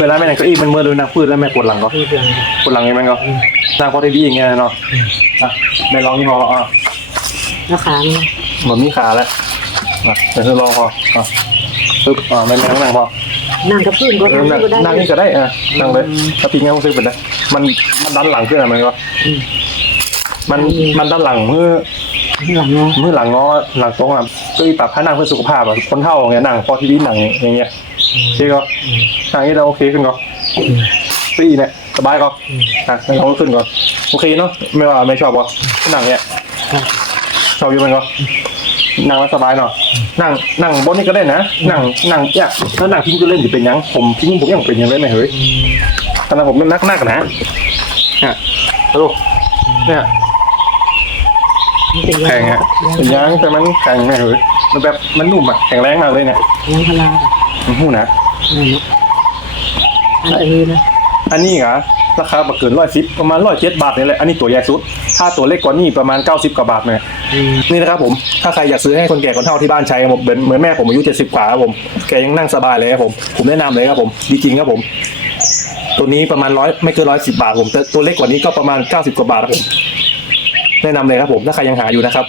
เวลาแม่นั่งเก้าอี้มันเมื่อยเลยนั่งพืดแล้วแม่ปวดหลังก็คือเรื่องปวดหลังยังไงก็นั่งพอทีวีอย่างเงี้ยเนาะอะแม่ลองนี่พออะราคามันเหมือนมีขาแล้วอะเดี๋ยวเธอลองพออะปึ๊บอะแม่แม่นั่งพอนั่งกับพื้นก็เออนั่งนั่งก็ได้นั่งนี่ก็ได้อะนั่งเลยถ้าพิงงั้นรู้สึกเป็นไรมันมันดันหลังขึ้นอะมันก็อืมมันมันดันหลังเมื่อหลังเนาะเมื่อหลังงอหลังตรงอะก็อีปรับผ้านั่งเพื่อสุขภาพอะคนเท่าอย่างเงี้ยนั่งพอทีวีหนังอย่างเงี้ย โอเคก็นั่งนี่เราโอเคขึ้นก็อืมตีเนี่ยสบายก็อืมอะนั่งท้องขึ้นก็โอเคเนาะไม่ว่าไม่ชอบก็นั่งเนี้ยครับชอบอยู่มันก็นั่งแล้วสบายเนาะนั่งนั่งบนนี่ก็ได้นะนั่งนั่งเนี่ยถ้านั่งพิงก็เล่นอยู่เป็นหยังผมพิงผมยังเป็นหยังเล่นไหมเฮ้ยอืมตอนนั้นผมนักนักๆนะเนี่ยดูเนี่ยมันเป็นแข็งอะเป็นยางแต่มันแข็งไงเฮ้ยมันแบบมันนุ่มอะแข็งแรงมากเลยเนี่ยยางพารา มันหูนะนั่นเนาะอันอื่นนะอันนี้เหรอราคาประเกินร้อยสิบประมาณร้อยเจ็ดบาทนี่แหละอันนี้ตัวใหญ่สุด ถ้าตัวเล็กกว่านี้ประมาณเก้าสิบกว่าบาทเนี่ยอืมนี่นะครับผมถ้าใครอยากซื้อให้คนแก่คนเฒ่าที่บ้านใช้ครับผมเหมือนเหมือนแม่ผมอายุเจ็ดสิบกว่าครับผมแกยังนั่งสบายเลยครับผมผมแนะนำเลยครับผมดีจริงครับผม ตัวนี้ประมาณร้อยไม่เกินร้อยสิบาทผมแต่ตัวเล็กกว่านี้ก็ประมาณเก้าสิบกว่าบาทครับผมแนะนำเลยครับผมถ้าใครยังหาอยู่นะครับ